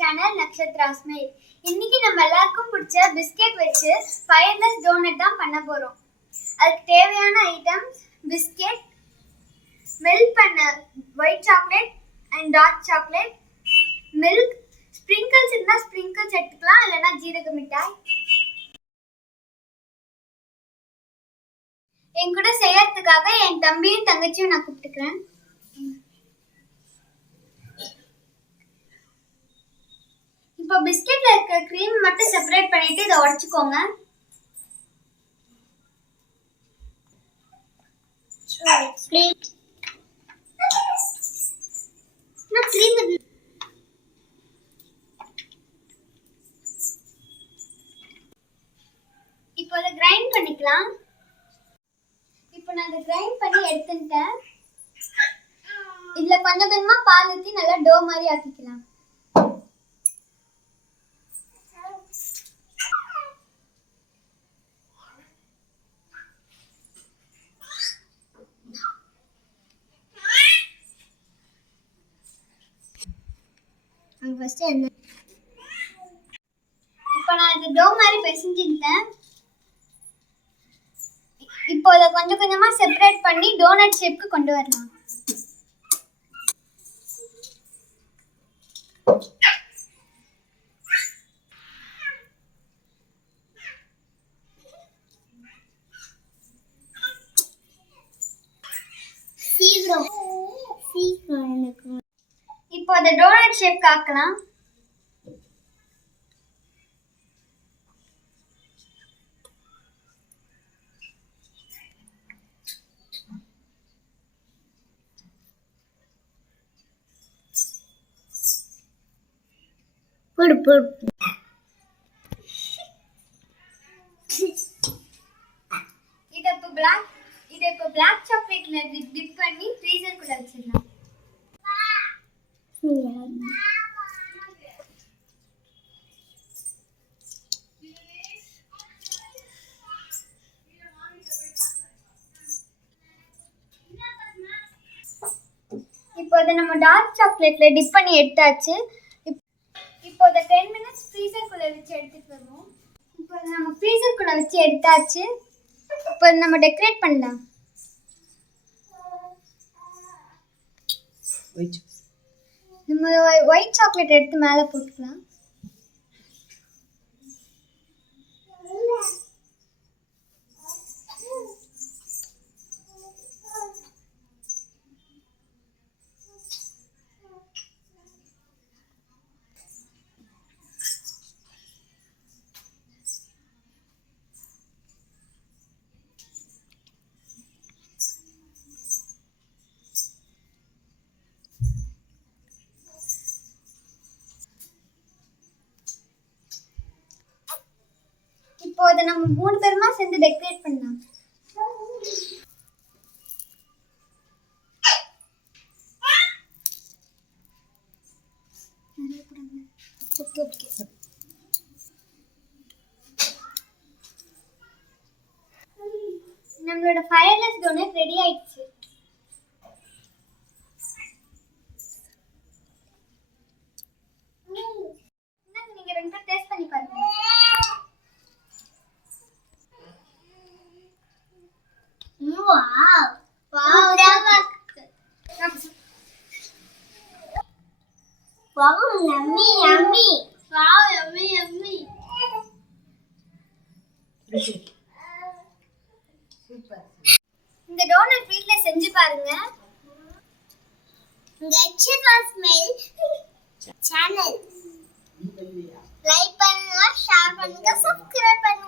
channel Nakshatra Smile. இன்னைக்கு நம்ம எல்லாருக்கும் பிடிச்ச பிஸ்கட் வச்சு ஃபயர்லெஸ் டோனட் தான் பண்ண போறோம். அதுக்கு தேவையான ஐட்டம்ஸ் பிஸ்கட், மெல்ட் பண்ண white chocolate and dark chocolate, milk, sprinkles இருந்தா ஸ்ப்ரிங்கிள்ஸ் எடுத்துக்கலாம், இல்லனா ஜீரக மிட்டாய். என் கூட செய்யறதுக்காக என் தம்பியும் தங்கச்சியும் நான் கூப்பிட்டுக்கிறேன். இப்போ பிஸ்கட்ல இருக்க க்ரீம் மட்டும் செப்பரேட் பண்ணிட்டு இத உடைச்சுக்கோங்க. இப்போ அதை கிரைண்ட் பண்ணிக்கலாம். இப்போ நான் அதை கிரைண்ட் பண்ணி எடுத்துட்டேன். இதுல கொஞ்சம் கொஞ்சமா பால் ஊற்றி நல்லா டோ மாதிரி ஆக்கிக்கலாம். இப்போ நான் இது டோ மாதிரி பிசைஞ்சிட்டேன். இப்போ இதை கொஞ்சம் கொஞ்சமா செப்பரேட் பண்ணி டோனட் ஷேப்க்கு கொண்டு வரலாம். இப்போ அந்த டோனட் ஷேப் ஆக்கலாம். இதை இப்போ பிளாக் சாக்லேட்ல டிப் பண்ணி ஃப்ரீசருக்குள்ள வச்சிடலாம். இப்போ இதை நம்ம டார்க் சாக்லேட்ல டிப் பண்ணி எடுத்தாச்சு. இப்போ இதை 10 minutes ஃப்ரீசருக்குள்ள வச்சு எடுத்துட்டு வருவோம். இப்போ நம்ம ஃப்ரீசருக்குள்ள வச்சு எடுத்தாச்சு. இப்போ நம்ம டெக்கரேட் பண்ணலாம். நம்ம ஒயிட் சாக்லேட் எடுத்து மேலே போட்டுக்கலாம். இப்போ இதை நம்ம 3 பேருமா சேர்ந்து டெக்கரேட் பண்ணலாம். நம்மளோட ஃபயர்லெஸ் டோனட் ரெடி ஆயிடுச்சு. நீங்க 2 டேஸ்ட் பண்ணி பாருங்க. Wow, yummy, yummy. Wow, yummy, yummy. Super. இந்த டோனட் வீட்ல செஞ்சு பாருங்க. Nakshatra Smile channel லைக் பண்ணுங்க, ஷேர் பண்ணுங்க, சப்ஸ்கிரைப் பண்ணுங்க.